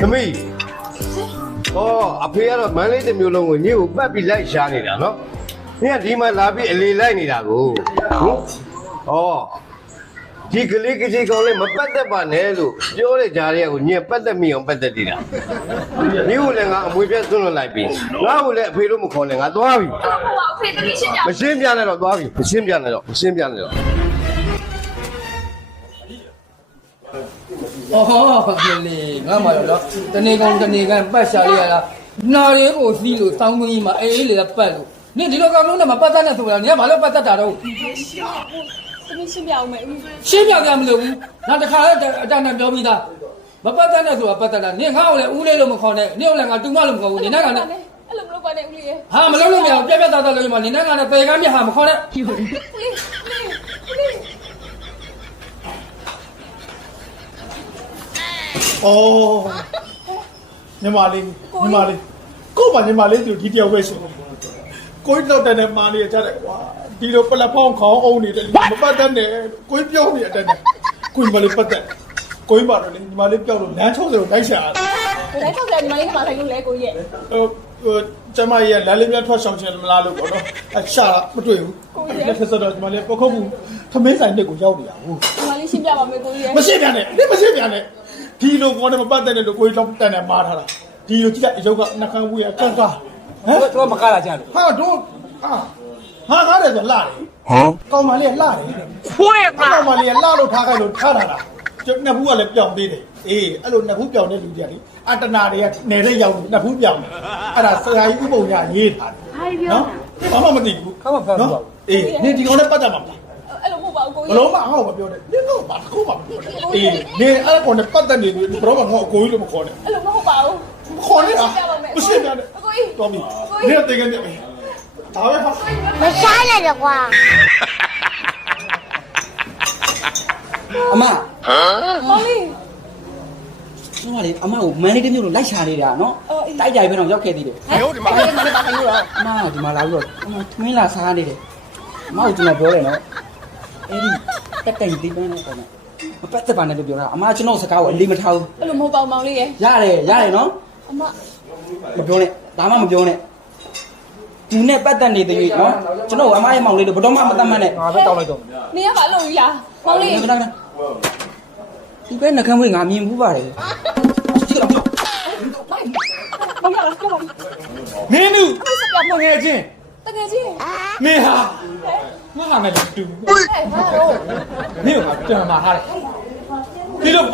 သမီးဩအဖေကတော့မန်းလေးတစ်မျိုးလုံးကိုညကိုပတ်ပြီးလိုက်ရှားနေတာနော်နင်ကဒီမှာလာပြီးအလေလိုက်နေတာကိုဟုတ်ဩဒီကလေးကကြီးကောင်လေးမပတ်သက်ပါနဲ့လို့ပြောတဲ့ကြားရဲကိုညင်ပတ်သက်မိအောင်ပတ်သက်နေတာဒီကိုလည်းငါအမွေပြတ်သွန်းလွန်လိုက်ပြီငါ့ကိုလည်းအဖေလို့မခေါ်နဲ့ငါသွားပြီ ဟိုအဖေတတိရှင်းကြ မရှင်းပြနဲ့တော့သွားပြီမရှင်းပြနဲ့တော့ အော်လေငါမှတော့တနေကောင်ပတ်ရှာလိုက်ရတာနာရီကိုစီးလို့စောင်းသွင်းကြီးမှာအေးလေပတ်လို့နင်ဒီလိုကောင်လုံးနဲ့မပတ်သက်နဲ့ဆိုတာနင်ကဘာလို့ပတ်သက်တာတော့ တတိရှင်းပြအောင်မယ်ဦး ရှင်းပြပြမလို့ဘူးနောက်တစ်ခါလည်းအတန်းနဲ့ပြောပြီးသားမပတ်သက်နဲ့ဆိုတာပတ်သက်တာနင်ငါ့ကိုလည်းဦးလေးလို့မခေါ်နဲ့နင်ကိုလည်းငါတူမလို့မခေါ်ဘူးနင်ကလည်း အဲ့လိုမလုပ်ပါနဲ့ဦးလေးရဲ့ ဟာမလုပ်လို့မရဘူးပြပြသားသားလို့မှနင်ကလည်းပေကမ်းပြဟာမခေါ်နဲ့ အော်ညီမလေးကို့မှာညီမလေးသူဒီတယောက်ပဲရှိကိုကြီးတော့တန်းနဲ့မာနေကြတယ်ကွာဒီလိုပလက်ဖောင်းခေါင်းအောင်နေတယ်မပတ်သက်နဲ့ကိုကြီးပြောနေတဲ့အတိုင်းကိုညီမလေးပတ်သက်ကိုကြီးပါတော့လေညီမလေးပြောလို့လမ်း60ကိုတိုက်ရှာရတယ် ဒါတော့ညီမလေးကမထိုင်လို့လဲကိုရဲ့ ကျမကြီးကလမ်းလေးများထွက်ဆောင်ချင်မလားလို့ပေါ့နော်အရှာတာမတွေ့ဘူးလက်ဆက်တော့ညီမလေးပခုတ်ဘူးသမင်းဆိုင်တစ်ကိုရောက်နေတာဟုတ် ညီမလေးရှင်းပြပါမယ်ကိုရဲ့ မရှင်းပြနဲ့မရှင်းပြနဲ့ဒီလိုကောနဲ့မပတ်သက်တဲ့လို့ကိုကြီးတော့တန်တယ်မာထားတာဒီလိုကြည့်လိုက်အယုတ်ကနှခမ်းဘူးရကန်းကားဟမ် တော့မကားလာကြလို့ ဟာတော့ဟာကားတယ်ဆိုလှတယ်ကောင်မလေးကလှတယ်ဖွေးပါကောင်မလေးကလှလို့ထားခိုင်းလို့ထားတာလားကျနှစ်ဘူးကလည်းပြောင်းသေးတယ်အေးအဲ့လိုနှစ်ဘူးပြောင်းတဲ့လူကြီးကလေအတနာတွေကနေတဲ့ရောက်နှစ်ဘူးပြောင်းတယ်အဲ့ဒါဆရာကြီးဥပုံညာရေးထားတယ်နော်ဘာမှမသိဘူးနော်အေးနေဒီကောင်နဲ့ပတ်သက်မှာမလား အဲ့လိုမဟုတ်ပါဘူးကို ဘ ရဲ့ လုံးမအောင်မပြောနဲ့နင်တော့ဘာတစ်ခုမှမပြောနဲ့အေးနေအဲ့ကောင်နဲ့ပတ်သက်နေပြီဘရောမငါအကိုကြီးလို့မခေါ်နဲ့ အဲ့လိုမဟုတ်ပါဘူး ခေါ်နေတာမရှင်းပြနဲ့ ကိုကြီး တော်ပြီနေတင်ကနေပြီဒါပဲဟာ မစားနဲ့တော့ကွာ အမ မောင်လေး ကျမလေးအမကိုမန်လေးတစ်မျိုးလို့လိုက်ရှာနေတာနော်တိုက်ကြိုင်ပဲတော့ရောက်ခဲ့သေးတယ် ဟဲ့ဒီမှာလည်းမပါဘူးတော့ အမကဒီမှာလာပြီးတော့အမထမင်းလာစားနေတယ်အမကိုကျွန်တော်ပြောတယ်နော်အဲ့ဒီတက်တိုင်ဒီပန်းနဲ့ပေါ့နော်မပတ်သက်ပါနဲ့လို့ပြောတာအမကျွန်တော်စကားကိုအလေးမထားဘူး အဲ့လိုမဟုတ်ပါဘူးမောင်လေးရဲ့ ရတယ်နော် အမ မပြောနဲ့ဒါမှမပြောနဲ့ဒီနဲ့ပတ်သက်နေတဲ့ရွေးနော်ကျွန်တော်အမရဲ့မောင်လေးတို့ဘတော်မှမတတ်မှတ်နဲ့ ငါပဲတောင်းလိုက်တော့ နေရပါလို့ရမောင်လေး ဒီပဲနှကမ်းဝေးငါမြင်ဘူးပါတယ်ကြည့်တော့ပြော မောင်ရလားပြောပါဦး မင်းတို့ အမေစပြမ ငယ်ချင်း တကယ်ကြီး မင်းဟာငါနဲ့တူ ဟဲ့ဘာလို့ မင်းကတန်မာထားတယ်ဒီလို